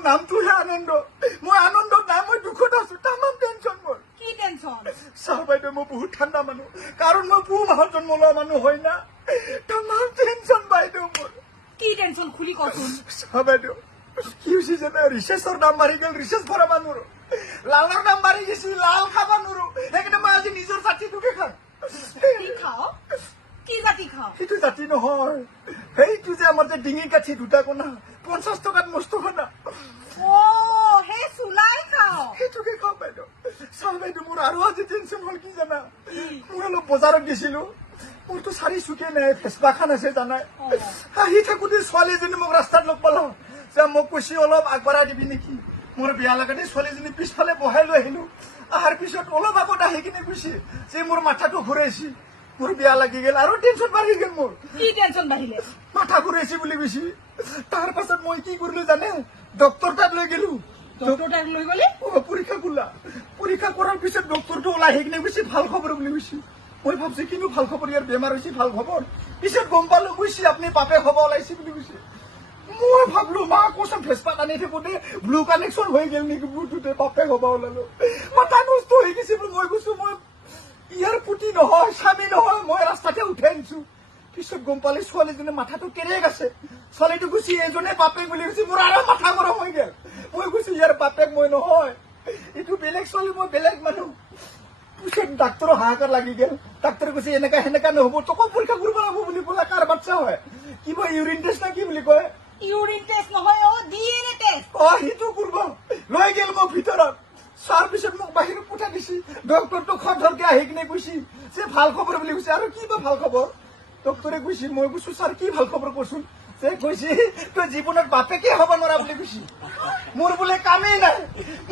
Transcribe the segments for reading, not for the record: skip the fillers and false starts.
মোৰ নামটোহে আনন্দ মই আনন্দত নাই মই দুখত আছো তামাম টেনচন মোৰ কি টেনচন চাহ বাইদেউ মই বহুত ঠাণ্ডা মানুহ কাৰণ মই পুহ মাহত জন্ম লোৱা মানুহ হয় না তামাম টেনচন বাইদেউ মোৰ কি টেনচন খুলি কচোন চাহ বাইদেউ কি হৈছে জানা ৰিচাৰ্জৰ দাম বাঢ়ি গ'ল ৰিচাৰ্জ ভৰাব নোৱাৰো লালৰ দাম বাঢ়ি গৈছে লাল খাব নোৱাৰো সেইকাৰণে মই আজি নিজৰ জাতিটোকে খাম কি খাও কি জাতি খাও সেইটো জাতি নহয় সেইটো যে আমাৰ যে ডিঙি কাঠি দুটা কোণা 50 টকাত মস্ত খানা ও হে চুলাই খাও সেইটোকে খাওঁ বাইদেউ চাহ বাইদেউ মোৰ আৰু আজি টেনচন হ'ল কি জানা মই অলপ বজাৰত গৈছিলো মোৰতো চাৰিচুকীয়া নাই ফেচবাখান আছে জানাই আহি থাকোঁতে ছোৱালীজনী মোক ৰাস্তাত লগ পালো যে মোক কৈছে অলপ আগবঢ়াই দিবি নেকি মোৰ বিয়া লগাতে ছোৱালীজনী পিছফালে বহাই লৈ আহিলো অহাৰ পিছত অলপ আগত আহি কিনে কৈছে যে মোৰ মাথাটো ঘূৰাইছে মোৰ বিয়া লাগি গেল আৰু টেনচন বাঢ়ি গেল মোৰ কি টেনচন বাঢ়িলে মাথা ঘূৰাইছে বুলি কৈছে তাৰ পাছত মই কি কৰিলো জানে ডক্তৰ তাত লৈ গেলো ডক্টৰ তাক লৈ গলি পৰীক্ষা কৰিলা পৰীক্ষা কৰাৰ পিছত ডক্টৰটো ওলাই আহি কিনে কৈছে ভাল খবৰ বুলি কৈছে মই ভাবছো কিনো ভাল খবৰ ইয়াৰ বেমাৰ হৈছে ভাল খবৰ পিছত গম পালো কৈছে আপুনি পাপে হব ওলাইছে বুলি কৈছে মই ভাবলো মা কচম ফেচপাত আনি থাকোতে ব্লু কানেকশ্যন হৈ গেল নেকি ব্লুটুথে পাপে হব ওলালো মাথা নষ্ট হৈ গৈছে মই কৈছো মই ইয়াৰ পুতি নহয় স্বামী নহয় মই ৰাস্তাতে উঠাই আনিছো পিছত গম পালে ছোৱালীজনী মাথাটো কেৰেক আছে ছোৱালীটো কৈছে এজনে বাপেক বুলি কৈছে মোৰ আৰু মাথা গৰম হৈ গেল মই কৈছো ইয়াৰ বাপেক মই নহয় এইটো বেলেগ ছোৱালী মই বেলেগ মানুহ পিছত ডাক্তৰৰ হাহাকাৰ লাগি গেল ডাক্তৰে কৈছে এনেকা সেনেকা নহব তোকো পৰীক্ষা কৰিব লাগিব বুলি ক'লে কাৰ বাচ্চা হয় কিবা ইউৰিন টেষ্ট না কি বুলি কয় ইউৰিন টেষ্ট নহয় ও ডিএনএ টেষ্ট সেইটো কৰিব লৈ গেল মোক ভিতৰত চাৰ পিছত মোক বাহিৰত পঠাই দিছে ডক্টৰটো খৰধৰকে আহি কিনে কৈছে যে ভাল খবৰ বুলি কৈছে আৰু কি বা ভাল খবৰ ডক্টৰে কৈছে মই কৈছো ছাৰ কি ভাল খবৰ কচোন যে কৈছে তই জীৱনত বাপেকে হ'ব নোৱাৰা বুলি কৈছে মোৰ বোলে কামেই নাই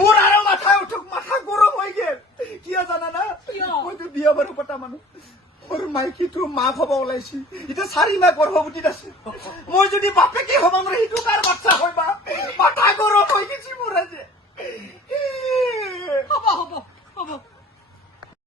মোৰ আৰু মাথা উঠক মাথা গৰম হৈ গেল কিয় জানা না মইতো বিয়া বাৰু পতা মানুহ মোৰ মাইকীটো মাক হ'ব ওলাইছে এতিয়া 4 মাহ গৰ্ভৱতীত আছে মই যদি বাপেকে হ'ব নোৱাৰে সেইটো